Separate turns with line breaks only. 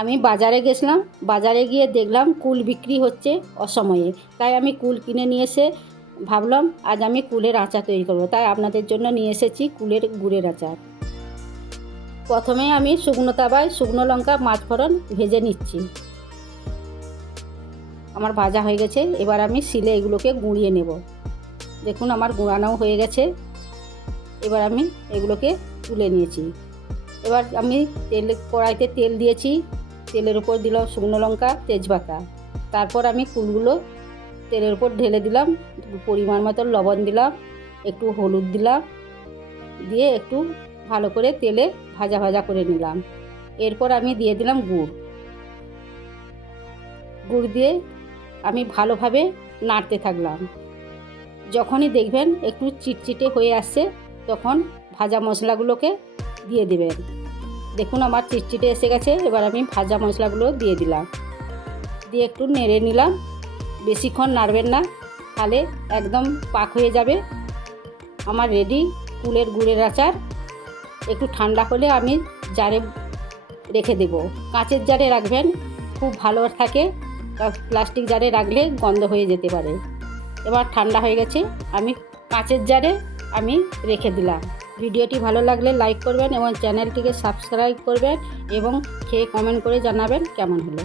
আমি বাজারে গেছিলাম, বাজারে গিয়ে দেখলাম কুল বিক্রি হচ্ছে অসময়ে। তাই আমি কুল কিনে নিয়ে এসে ভাবলাম, আজ আমি কুলের আচার তৈরি করব। তাই আপনাদের জন্য নিয়ে এসেছি কুলের গুড়ের আচার। প্রথমে আমি শুকনো তাওয়ায় শুকনো লঙ্কা, মাছ ফোড়ন ভেজে নিচ্ছি। আমার ভাজা হয়ে গেছে, এবার আমি শিলে এগুলোকে গুঁড়িয়ে নেব। দেখুন আমার গুঁড়ানোও হয়ে গেছে। এবার আমি এগুলোকে তুলে নিয়েছি। এবার আমি তেল, কড়াইতে তেল দিয়েছি। তেলের উপর দিলাম শুকনো লঙ্কা, তেজপাতা। তারপর আমি কুলগুলো তেলের উপর ঢেলে দিলাম, পরিমাণ মতো লবণ দিলাম, একটু হলুদ দিলাম, দিয়ে একটু ভালো করে তেলে ভাজা ভাজা করে নিলাম। এরপর আমি দিয়ে দিলাম গুড়। গুড় দিয়ে আমি ভালোভাবে নাড়তে থাকলাম। যখনই দেখবেন একটু চিটচিটে হয়ে আসছে, তখন ভাজা মশলাগুলোকে দিয়ে দেবেন। দেখুন আমার চিটচিটে এসে গেছে, এবার আমি ভাজা মশলাগুলো দিয়ে দিলাম। দিয়ে একটু নেড়ে নিলাম, বেশিক্ষণ নাড়বেন না, তাহলে একদম পাক হয়ে যাবে। আমার রেডি কুলের গুড়ের আচার। একটু ঠান্ডা হলে আমি জারে রেখে দেব। কাঁচের জারে রাখবেন, খুব ভালো থাকে প্লাস্টিক জারে রাখলে গন্ধ হয়ে যেতে পারে। এবার ঠান্ডা হয়ে গেছে, আমি কাঁচের জারে আমি রেখে দিলাম। ভিডিওটি ভালো লাগলে লাইক করবেন এবং চ্যানেলটিকে সাবস্ক্রাইব করবেন এবং খেয়ে কমেন্ট করে জানাবেন কেমন হলো।